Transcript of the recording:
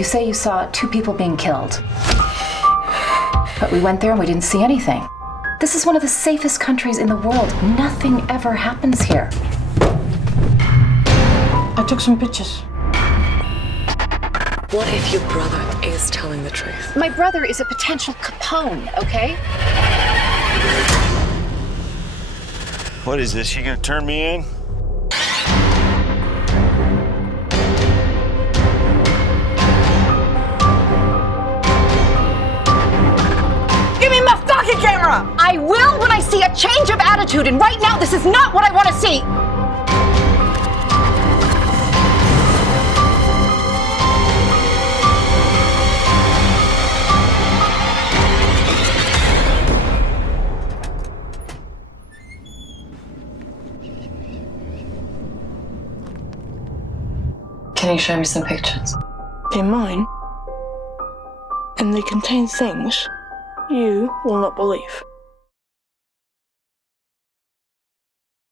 You say you saw 2 people being killed. But we went there and we didn't see anything. This is one of the safest countries in the world. Nothing ever happens here. I took some pictures. What if your brother is telling the truth? My brother is a potential Capone, okay? What is this? You gonna turn me in? Give me my fucking camera! I will when I see a change of attitude, and right now this is not what I want to see. Can you show me some pictures? They're mine. And they contain things you will not believe.